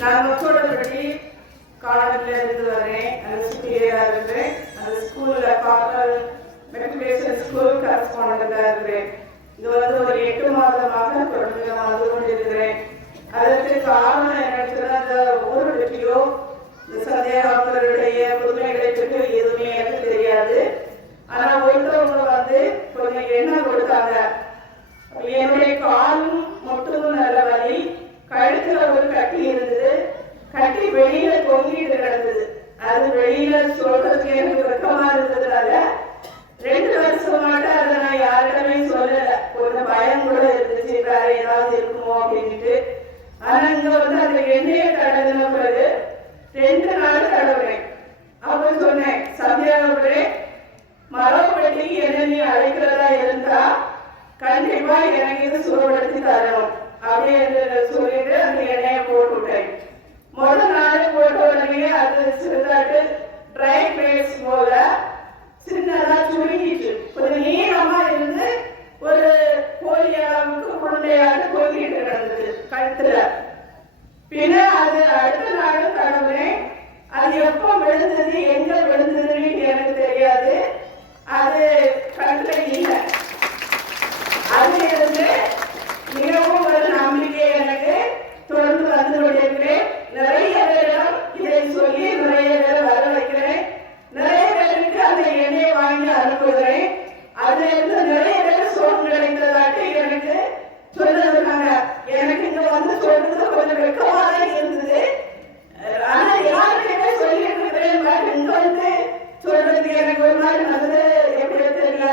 நான் முத்தோடபடி காலேஜில் இருந்து வரேன் அந்த சுப்பீரியரா இருக்கிறேன் அந்த ஸ்கூலில் காக்கல் மெட்ரிகுலேஷன் ஸ்கூல் கரஸ்பாண்டாக இருக்கிறேன். இது வந்து ஒரு எட்டு மாதமாக தொடர்ந்து நான் வந்து கொண்டிருக்கிறேன். அதற்கு காரணம் என்னன்னா அந்த ஊர் பற்றியோ இந்த சந்தேகங்களுடைய புதுமைகளை பற்றி எதுவுமே எனக்கு தெரியாது. ஆனால் ஒருத்தவங்க வந்து கொஞ்சம் எண்ணம் கொடுத்தாங்க. கட்டி இருந்தது. கட்டி வெளியில தொங்கிட்டு கிடந்தது. அது வெளியில சொல்றதுக்கு எனக்கு வெக்கமா இருந்ததுனால ரெண்டு வருஷமாட்ட அதை நான் யாரிடமே சொல்லல. கொஞ்சம் பயம் கூட இருந்துச்சு. வேற ஏதாவது இருக்குமோ அப்படின்ட்டு ஆனா இங்க வந்து அந்த எண்ணெயை தடவின பிறகு ரெண்டு நாள் கடவுள் அப்படின்னு சொல்லிட்டு அந்த எண்ணெயை போட்டு விட்டேன் முதல் நாள் போட்ட உடனே அது சிறுதாட்டு ட்ரை பேஸ் போல சின்னதா சுருங்கிட்டு கொஞ்சம் நீளமா இருந்து ஒரு கோழி அளவுக்கு குழந்தையாக கொங்கிட்டு கிடந்தது கழுத்துல. பின்ன அது அடுத்த நாளும் தடவுறேன் அது எப்போ விழுந்தது எங்க விழுந்ததுன்னு எனக்கு தெரியாது அது கண்ணுல இல்லை அது இருந்து மிகவும் ஒரு நம்பிக்கை எனக்கு தொடர்ந்து வந்து கொண்டிருக்கிறேன் நிறைய பேரிடம் இதை சொல்லி நிறைய பேர் வர வைக்கிறேன் நிறைய பேருக்கு அந்த எண்ணெயை வாங்கி அனுப்புகிறேன் அதுல இருந்து நிறைய பேர் சோகம் கிடைத்ததாட்டு எனக்கு சொல்லிருக்காங்க எனக்கு இங்க வந்து சொல்றது கொஞ்சம் வெக்கமா தான் இருந்தது ஆனா யாருக்குமே சொல்லிட்டு இருக்கிறேன் but இங்க வந்து சொல்றது எனக்கு ஒரு மாதிரி நல்லது எப்படி தெரியல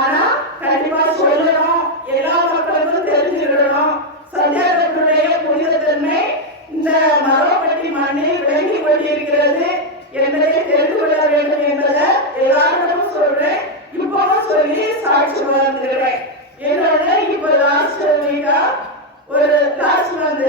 ஆனா கண்டிப்பா சொல்லணும். எல்லா மக்களுக்கும் தெரிஞ்சுக்கணும் சந்தியாகத்துடைய புனிதத்தன்மை இந்த மரப்பட்டி மண்ணில் விளங்கி கொண்டிருக்கிறது என்பதை தெரிந்து கொள்ள வேண்டும் என்பதை எல்லாரிடமும் சொல்றேன். இப்பவும் சொல்லி சாட்சி வந்துக்கிறேன் என்னோட இப்ப லாஸ்ட் வீக்கா ஒரு லாஸ்ட் மந்த்